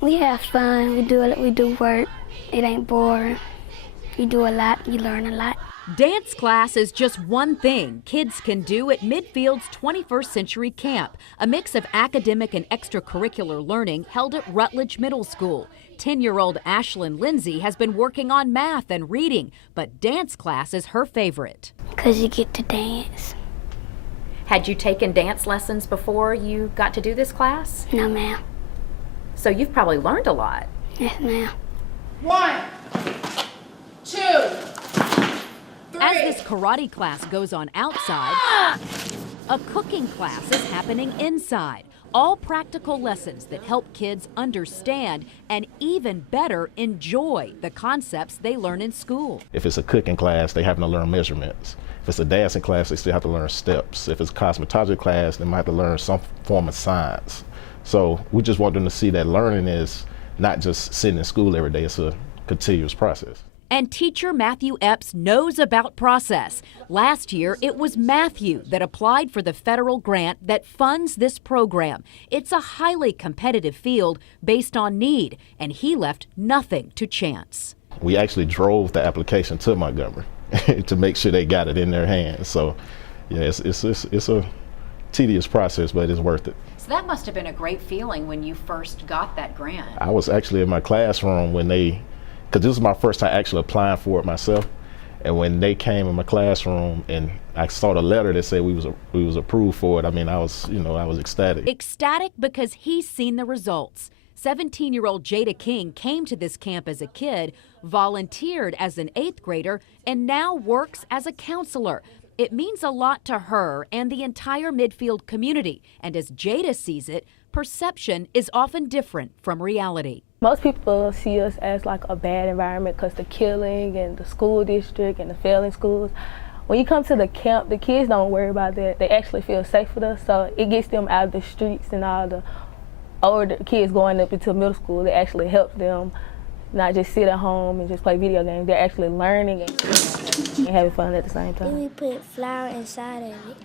We have fun. We do work. It ain't boring. You do a lot. You learn a lot. Dance class is just one thing kids can do at Midfield's 21st Century Camp, a mix of academic and extracurricular learning held at Rutledge Middle School. 10-year-old Ashlyn Lindsay has been working on math and reading, but dance class is her favorite. Because you get to dance. Had you taken dance lessons before you got to do this class? No, ma'am. So you've probably learned a lot. Yes, ma'am. 1, 2, 3. As this karate class goes on outside, a cooking class is happening inside. All practical lessons that help kids understand and even better enjoy the concepts they learn in school. If it's a cooking class, they have to learn measurements. If it's a dancing class, they still have to learn steps. If it's a cosmetology class, they might have to learn some form of science. So we just want them to see that learning is not just sitting in school every day, it's a continuous process. And teacher Matthew Epps knows about process. Last year, it was Matthew that applied for the federal grant that funds this program. It's a highly competitive field based on need, and he left nothing to chance. We actually drove the application to Montgomery to make sure they got it in their hands. So, yeah, it's a tedious process, but it's worth it. So that must have been a great feeling when you first got that grant. I was actually in my classroom when because this was my first time actually applying for it myself, and when they came in my classroom and I saw the letter that said we was approved for it, I mean, I was ecstatic. Ecstatic because he's seen the results. 17-year-old Jada King came to this camp as a kid, volunteered as an 8th grader, and now works as a counselor. It means a lot to her and the entire Midfield community, and as Jada sees it, perception is often different from reality. Most people see us as like a bad environment because the killing and the school district and the failing schools. When you come to the camp, the kids don't worry about that. They actually feel safe with us, so it gets them out of the streets, and all the older kids going up into middle school, it actually helps them not just sit at home and just play video games. They're actually learning and having fun at the same time. Then we put flour inside of it.